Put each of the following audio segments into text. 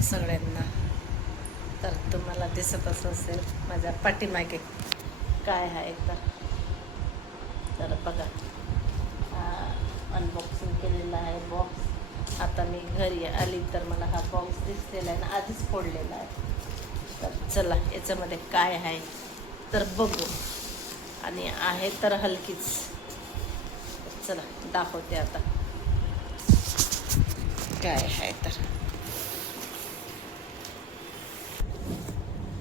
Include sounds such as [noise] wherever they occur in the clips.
आहे सगळ्यांना. तर तुम्हाला दिसतच असेल माझ्या पाठीमागे काय आहे तर तर बघा. अनबॉक्सिंग केलेला आहे बॉक्स आता मी घरी आली तर मला हा बॉक्स दिसलेला आहे ना आधीच फोडलेला आहे. तर चला याच्यामध्ये काय आहे तर बघू. आणि आहे तर हलकीच. चला दाखवते आता. काय आहे तर.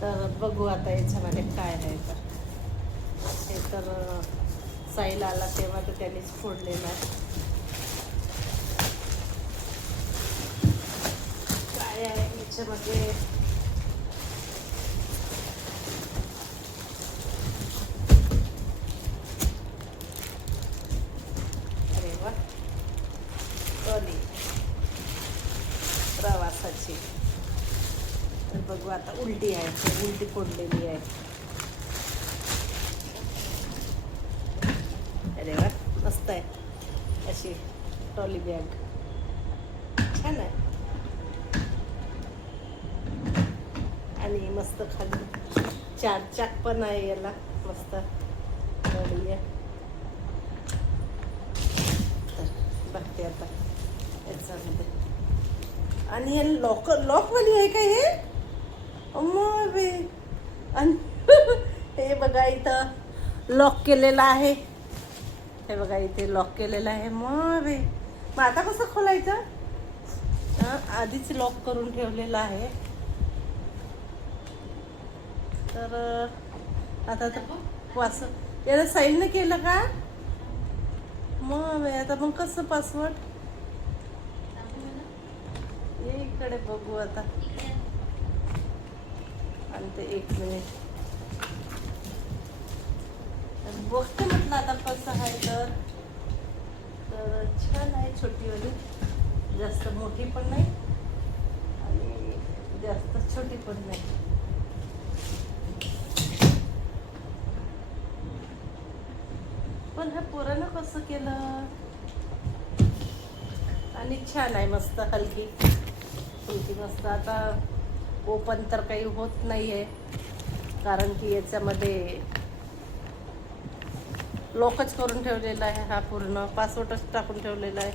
तर बघू आता याच्यामध्ये काय नाही तर. हे तर साईला आला तेव्हा तर त्यांनीच फोडलेलं आहे. काय आहे याच्यामध्ये? अरे वा. कली प्रवासाची. तर बघू आता उलटी आहे. उलटी फोडलेली आहे. अरे वा मस्त आहे. अशी ट्रॉली बॅग. छान आहे. आणि मस्त खाली चार चाक पण आहे याला. मस्त ट्रॉली आहे. तर बघते आता. याच्यामध्ये. आणि हे लॉक लॉकवाली आहे का हे? बे आणि [laughs] हे बघा इथं लॉक केलेलं आहे. हे बघा इथे लॉक केलेलं आहे. मग बे मग आता कसं खोलायचं? आधीच लॉक करून ठेवलेलं आहे. तर आता तर वास याला साईन केलं का? मग आता मग कसं पासवर्ड इकडे बघू आता. आणि ते एक मिनिट तर बघते म्हटलं आता कसं आहे तर. तर छान आहे छोटीवाली. जास्त मोठी पण नाही आणि जास्त छोटी पण नाही. पण ह्या पोरानं कसं केलं? आणि छान आहे मस्त हलकी. हलकी मस्त. आता ओपन तर काही होत नाही आहे कारण की याच्यामध्ये लॉकच करून ठेवलेला आहे हा पूर्ण पासवर्डच टाकून ठेवलेला आहे.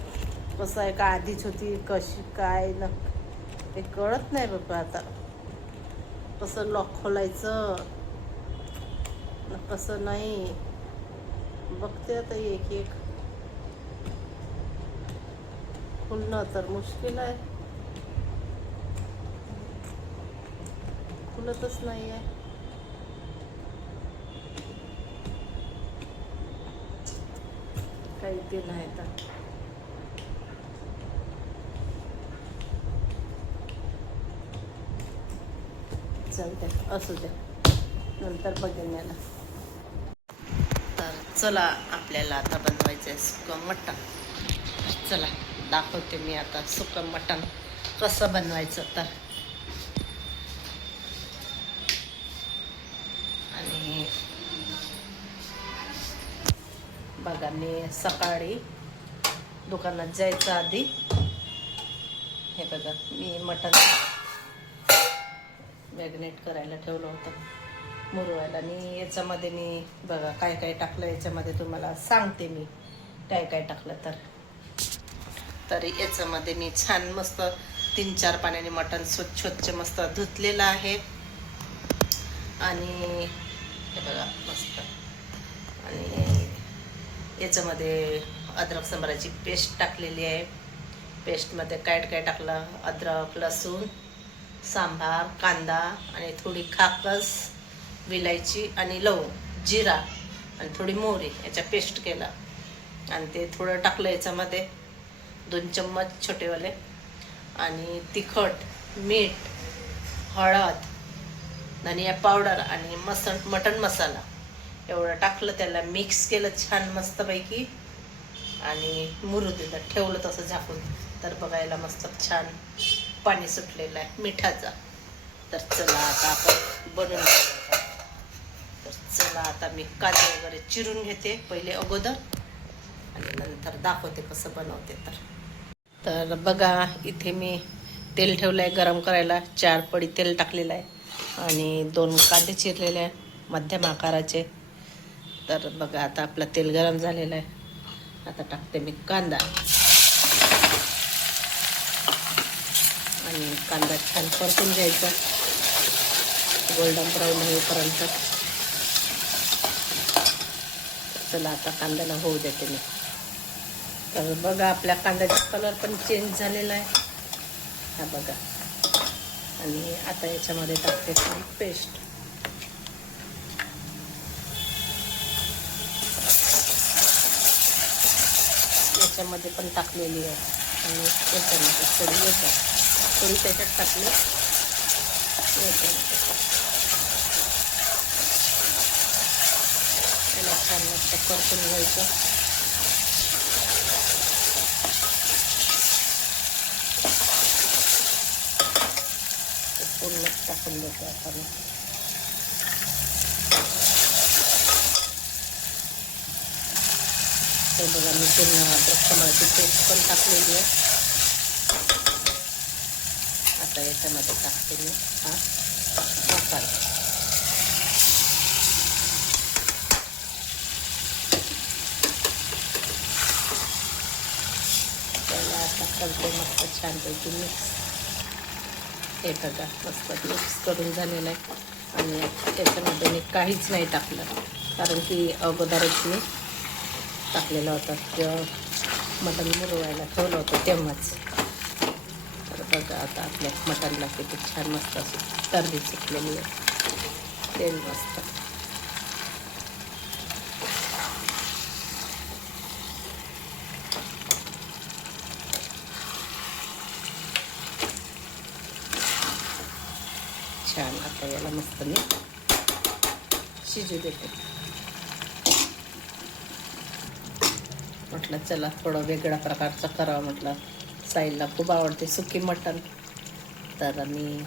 कसं आहे का आधीच होती कशी काय न हे कळत नाही बाबा आता. कसं लॉक खोलायचं? कसं नाही. बघते आता एक एक खुलणं तर मुश्किल आहे. खुलतच नाही आहे काही ते नाही तर चालते असू द्या. नंतर बघेन याला. तर चला आपल्याला आता बनवायचं आहे सुकं मटण. चला दाखवते मी आता सुकं मटण कसं बनवायचं. तर बघा मी सकाळी दुकानात जायचं आधी. हे बघा मी मटण मॅग्नेट करायला ठेवलं होतं. मुरवायला आणि याच्यामध्ये मी बघा काय काय टाकलं याच्यामध्ये तुम्हाला सांगते मी काय काय टाकलं तर. तर याच्यामध्ये मी छान मस्त तीन चार पाण्याने मटण स्वच्छ स्वच्छ मस्त धुतलेलं आहे. आणि हे बघा मस्त. आणि याच्यामध्ये अद्रक सांबाराची पेस्ट टाकलेली आहे. पेस्टमध्ये काय काय टाकलं? अद्रक लसूण सांबार कांदा आणि थोडी खाकस विलायची आणि लवंग जिरा आणि थोडी मोहरी याचा पेस्ट केला. आणि ते थोडं टाकलं याच्यामध्ये. दोन चम्मच छोटेवाले. आणि तिखट मीठ हळद धनिया पावडर आणि मसन मटण मसाला. एवढं टाकलं त्याला मिक्स केलं छान मस्तपैकी. आणि मुरू दिलं ठेवलं तसं झाकून. तर बघायला मस्त छान पाणी सुटलेलं आहे मिठाचा. तर चला आता आपण बनवून तर चला आता मी कांदे वगैरे चिरून घेते पहिले अगोदर. आणि नंतर दाखवते कसं बनवते तर. तर बघा इथे मी तेल ठेवलं आहे गरम करायला. चार पडी तेल टाकलेलं आहे. आणि दोन कांदे चिरलेले आहे मध्यम आकाराचे. तर बघा आता आपलं तेल गरम झालेलं आहे. आता टाकते मी कांदा. आणि कांदा छान परतून घ्यायचा. गोल्डन ब्राऊन होईपर्यंत. चला आता कांद्याला होऊ देते मी. तर बघा आपल्या कांद्याचा कलर पण चेंज झालेला आहे. हा बघा. आणि आता याच्यामध्ये टाकते पेस्ट याच्यामध्ये पण टाकलेली आहे. आणि याच्यामध्ये थोडी याच्यात थोडी त्याच्यात टाकली. याच्यामध्ये त्याला छान मस्त परतून घ्यायचं. पूर्ण टाकून देतो आपण हे बघा मी पूर्ण अद्रक पेस्ट पण टाकलेली आहे. आता याच्यामध्ये टाकते मी हा मसाला. त्याला आता करते मस्त छानपैकी मिक्स हे बघा मस्त मिक्स करून झालेलं आहे. आणि त्याच्यामध्ये मी काहीच नाही टाकलं कारण की अगोदरच मी टाकलेलं होता. जेव्हा मटण मुरवायला ठेवलं होतं तेव्हाच. तर बघा आता आपल्या मटणला किती छान मस्त असं तर्री चुकलेली आहे. तेल मस्त. छान आता याला मस्त मी शिजू देते. म्हटलं चला थोडं वेगळ्या प्रकारचं करावं म्हटलं. साईडला खूप आवडते सुकी मटण. तर मी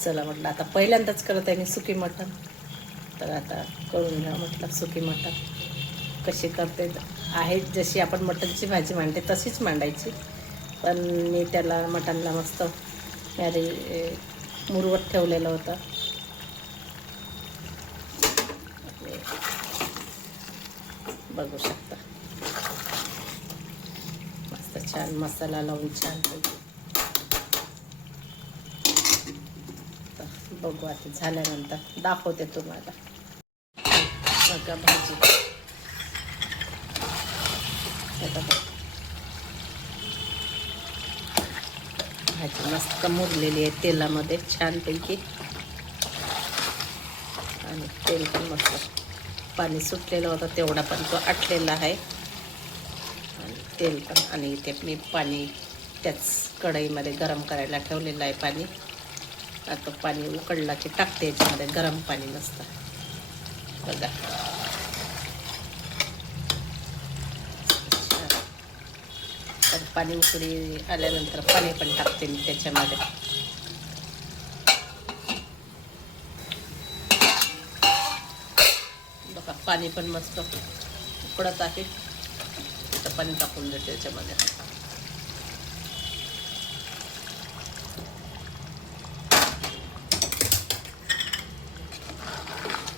चला म्हटलं आता पहिल्यांदाच करत आहे मी सुकी मटण. तर आता करून घ्या म्हटलं सुकी मटण. कशी करते आहे जशी आपण मटणची भाजी मांडते तशीच मांडायची. पण मी त्याला मटणला मस्त मॅरी मुरवत ठेवलेलं होतं. बघू शकता मस्त छान मसाला लावून छान बघू आता झाल्यानंतर दाखवते तुम्हाला. बघा भाजी. भाजी मस्त मुरलेली आहे तेलामध्ये छानपैकी आणि तेल पण मस्त. पाणी सुटलेलं होतं तेवढा पण तो आटलेला आहे. तेल पण आणि इथे मी पाणी त्याच कढईमध्ये गरम करायला ठेवलेलं आहे पाणी. आता पाणी उकडला की टाकते याच्यामध्ये गरम पाणी नसतं. बघा. तर पाणी उकळी आल्यानंतर पाणी पण टाकते मी त्याच्यामध्ये. बघा पाणी पण मस्त उकडत आहे. पाणी टाकून देते त्याच्यामध्ये.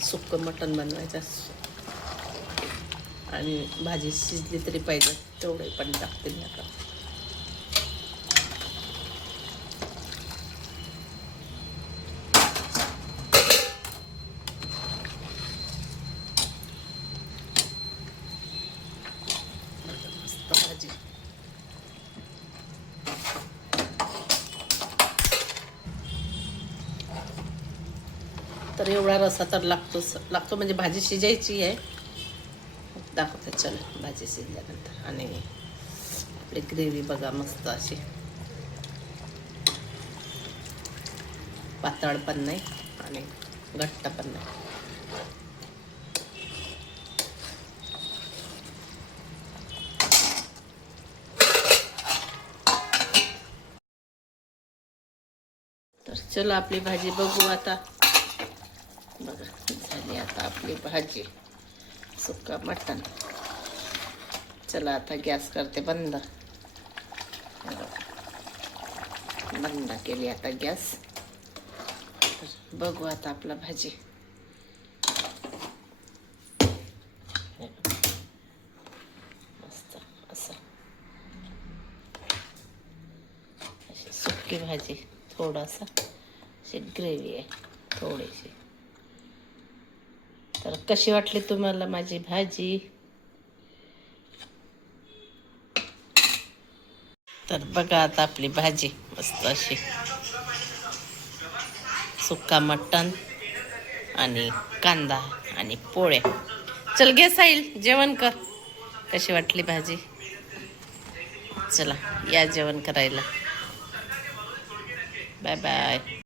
सुक्क मटण बनवायचं आणि भाजी शिजली तरी पाहिजे तेवढंही पाणी टाकते मी आता मस्त भाजी तर एवढा रसा तर लागतोच लागतो म्हणजे भाजी शिजायची आहे. दाखवते चल भाजी शिजल्यानंतर. आणि आपली ग्रेव्ही बघा मस्त अशी. पातळ पण नाही आणि घट्ट पण नाही. तर चला आपली भाजी बघू आता. बघा झाली आता आपली भाजी. सुका मटण. चला आता गॅस करते बंद. बंद केली आता गॅस. बघू आता आपला भाजी. मस्त असं. अशी सुकी भाजी थोडासा. अशी ग्रेव्ही आहे थोडीशी. तर कशी वाटली तुम्हाला माझी भाजी? तर बघा आता आपली भाजी मस्त अशी. सुक्का मटण आणि कांदा आणि पोळ्या चल घे साईल जेवण कर. कशी वाटली भाजी? चला या जेवण करायला. Bye bye.